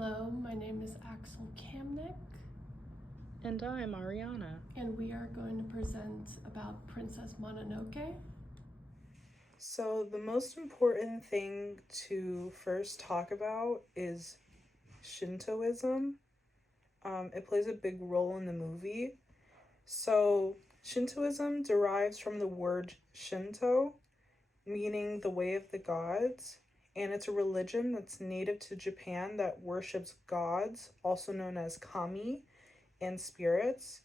Hello, my name is Axol-K, And I'm Ariana. and we are going to present about Princess Mononoke. So, the most important thing to first talk about is Shintoism. It plays a big role in the movie. So, Shintoism derives from the word Shinto, meaning the way of the gods, and it's a religion that's native to Japan that worships gods, also known as kami, and spirits.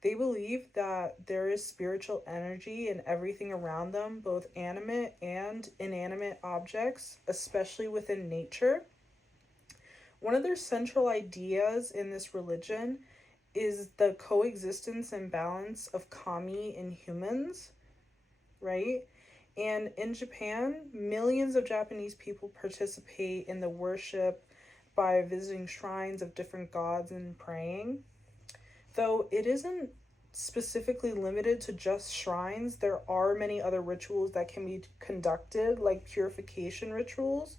They believe that there is spiritual energy in everything around them, both animate and inanimate objects, especially within nature. One of their central ideas in this religion is the coexistence and balance of kami in humans, right? And in Japan, millions of Japanese people participate in the worship by visiting shrines of different gods and praying. Though it isn't specifically limited to just shrines, there are many other rituals that can be conducted, like purification rituals.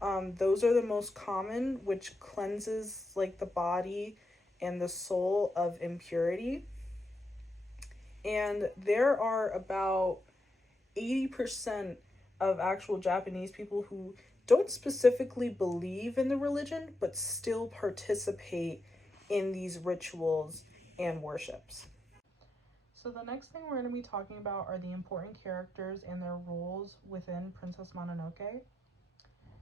Those are the most common, which cleanses like the body and the soul of impurity. And there are about 80% of actual Japanese people who don't specifically believe in the religion, but still participate in these rituals and worships. So the next thing we're going to be talking about are the important characters and their roles within Princess Mononoke.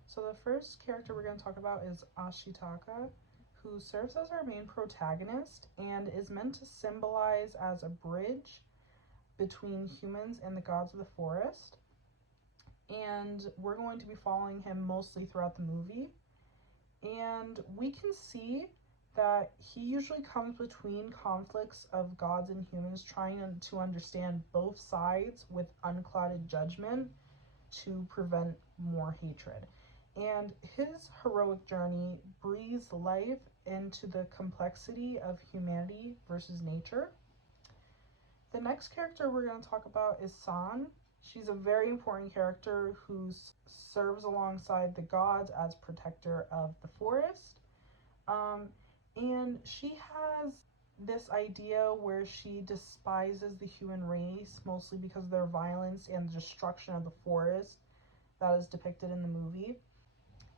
So the first character we're going to talk about is Ashitaka, who serves as our main protagonist and is meant to symbolize as a bridge between humans and the gods of the forest. And we're going to be following him mostly throughout the movie. And we can see that he usually comes between conflicts of gods and humans, trying to understand both sides with unclouded judgment to prevent more hatred. And his heroic journey breathes life into the complexity of humanity versus nature. The next character we're going to talk about is San. She's a very important character who serves alongside the gods as protector of the forest. And she has this idea where she despises the human race, mostly because of their violence and the destruction of the forest that is depicted in the movie.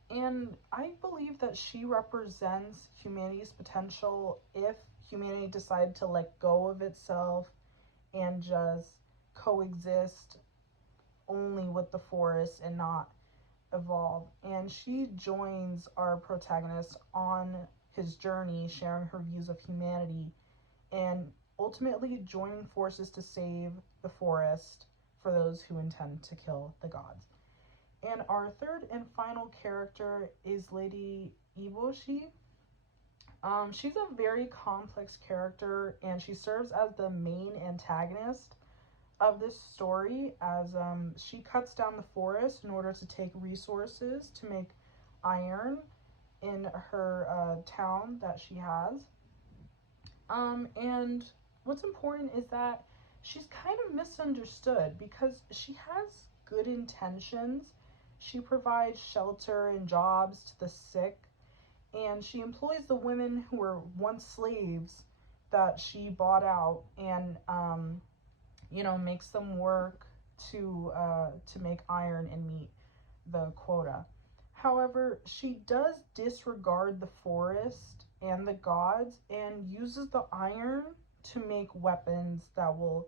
And I believe that she represents humanity's potential if humanity decided to let go of itself and just coexist only with the forest and not evolve. And she joins our protagonist on his journey, sharing her views of humanity and ultimately joining forces to save the forest for those who intend to kill the gods. And our third and final character is Lady Iboshi. She's a very complex character and she serves as the main antagonist of this story as she cuts down the forest in order to take resources to make iron in her town that she has. And what's important is that she's kind of misunderstood because she has good intentions. She provides shelter and jobs to the sick, and she employs the women who were once slaves that she bought out and makes them work to make iron and meet the quota. However, she does disregard the forest and the gods and uses the iron to make weapons that will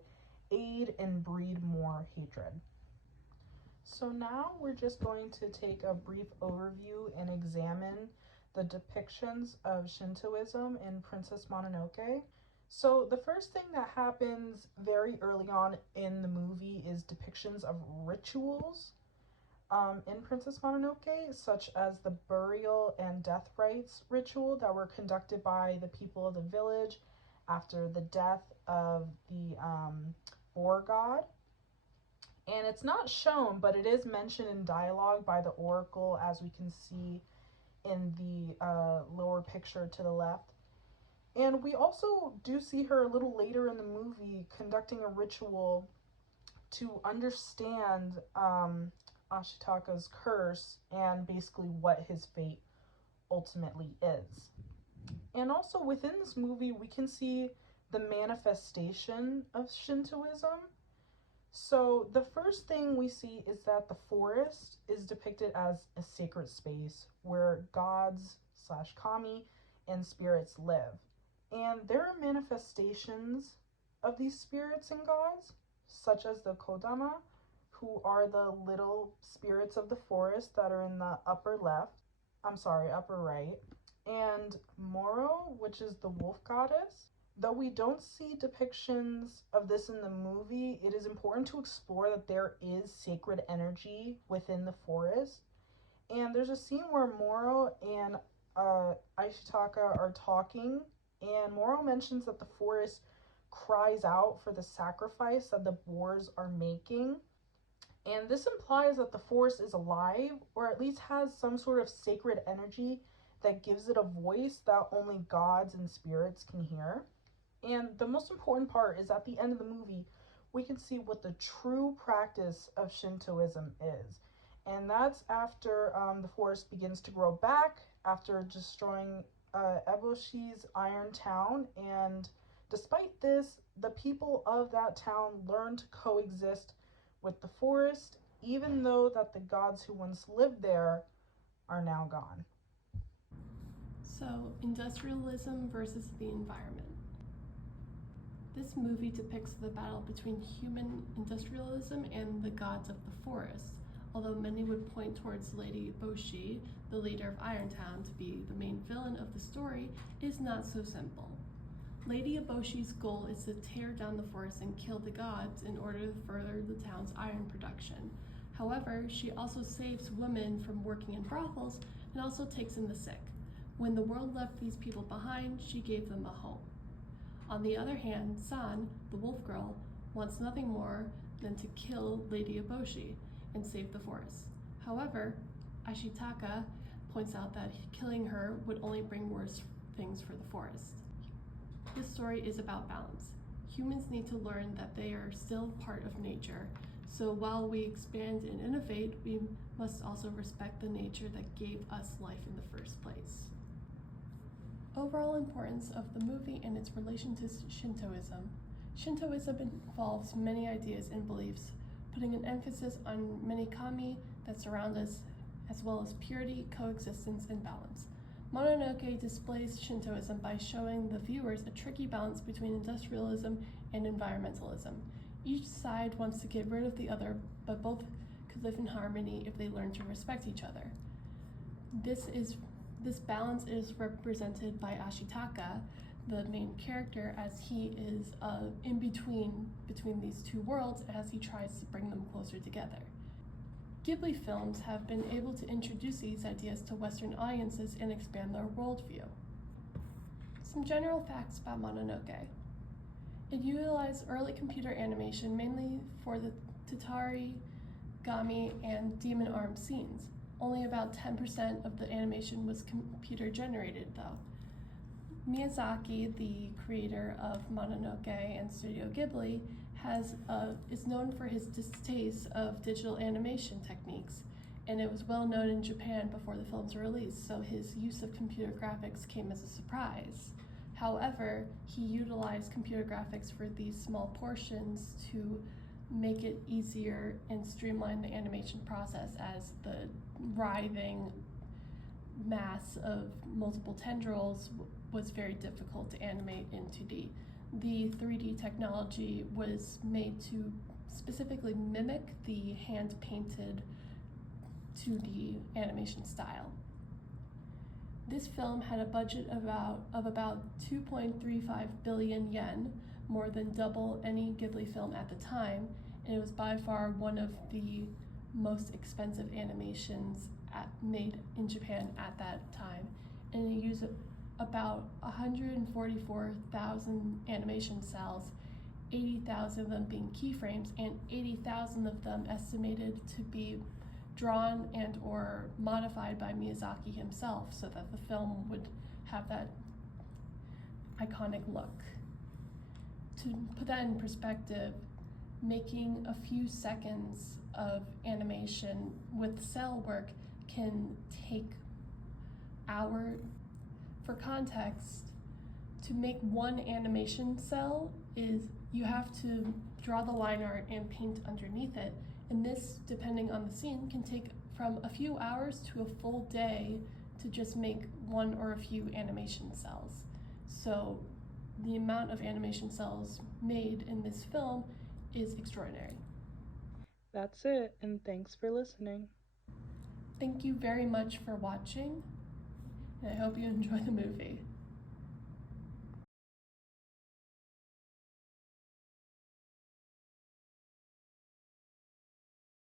aid and breed more hatred. So now we're just going to take a brief overview and examine the depictions of Shintoism in Princess Mononoke. So the first thing that happens very early on in the movie is depictions of rituals in Princess Mononoke, such as the burial and death rites ritual that were conducted by the people of the village after the death of the boar god. And it's not shown, but it is mentioned in dialogue by the oracle, as we can see in the lower picture to the left. And we also do see her a little later in the movie conducting a ritual to understand Ashitaka's curse and basically what his fate ultimately is. And also within this movie, we can see the manifestation of Shintoism. So the first thing we see is that the forest is depicted as a sacred space where gods slash kami and spirits live. And there are manifestations of these spirits and gods, such as the Kodama, who are the little spirits of the forest that are in the upper right, and Moro, which is the wolf goddess. Though we don't see depictions of this in the movie, it is important to explore that there is sacred energy within the forest. And there's a scene where Moro and Ashitaka are talking, and Moro mentions that the forest cries out for the sacrifice that the boars are making. And this implies that the forest is alive, or at least has some sort of sacred energy that gives it a voice that only gods and spirits can hear. And the most important part is at the end of the movie, we can see what the true practice of Shintoism is. And that's after the forest begins to grow back, after destroying Eboshi's iron town. And despite this, the people of that town learn to coexist with the forest, even though that the gods who once lived there are now gone. So, industrialism versus the environment. This movie depicts the battle between human industrialism and the gods of the forest, although many would point towards Lady Eboshi, the leader of Irontown, to be the main villain of the story. It is not so simple. Lady Eboshi's goal is to tear down the forest and kill the gods in order to further the town's iron production. However, she also saves women from working in brothels and also takes in the sick. When the world left these people behind, she gave them a home. On the other hand, San, the wolf girl, wants nothing more than to kill Lady Eboshi and save the forest. However, Ashitaka points out that killing her would only bring worse things for the forest. This story is about balance. Humans need to learn that they are still part of nature, so while we expand and innovate, we must also respect the nature that gave us life in the first place. Overall importance of the movie and its relation to Shintoism. Shintoism involves many ideas and beliefs, putting an emphasis on many kami that surround us, as well as purity, coexistence, and balance. Mononoke displays Shintoism by showing the viewers a tricky balance between industrialism and environmentalism. Each side wants to get rid of the other, but both could live in harmony if they learn to respect each other. This balance is represented by Ashitaka, the main character, as he is in between these two worlds as he tries to bring them closer together. Ghibli films have been able to introduce these ideas to Western audiences and expand their worldview. Some general facts about Mononoke. It utilized early computer animation mainly for the Tatari, Gami, and demon arm scenes. Only about 10% of the animation was computer generated though. Miyazaki, the creator of Mononoke and Studio Ghibli, is known for his distaste of digital animation techniques, and it was well known in Japan before the films were released, so his use of computer graphics came as a surprise. However, he utilized computer graphics for these small portions to make it easier and streamline the animation process, as the writhing mass of multiple tendrils was very difficult to animate in 2D. The 3D technology was made to specifically mimic the hand-painted 2D animation style. This film had a budget of about 2.35 billion yen, more than double any Ghibli film at the time, and it was by far one of the most expensive animations made in Japan at that time, and it used about 144,000 animation cells, 80,000 of them being keyframes, and 80,000 of them estimated to be drawn and or modified by Miyazaki himself so that the film would have that iconic look. To put that in perspective, making a few seconds of animation with cell work can take For context, to make one animation cell is you have to draw the line art and paint underneath it. And this, depending on the scene, can take from a few hours to a full day to just make one or a few animation cells. So the amount of animation cells made in this film is extraordinary. That's it, and thanks for listening. Thank you very much for watching, and I hope you enjoy the movie.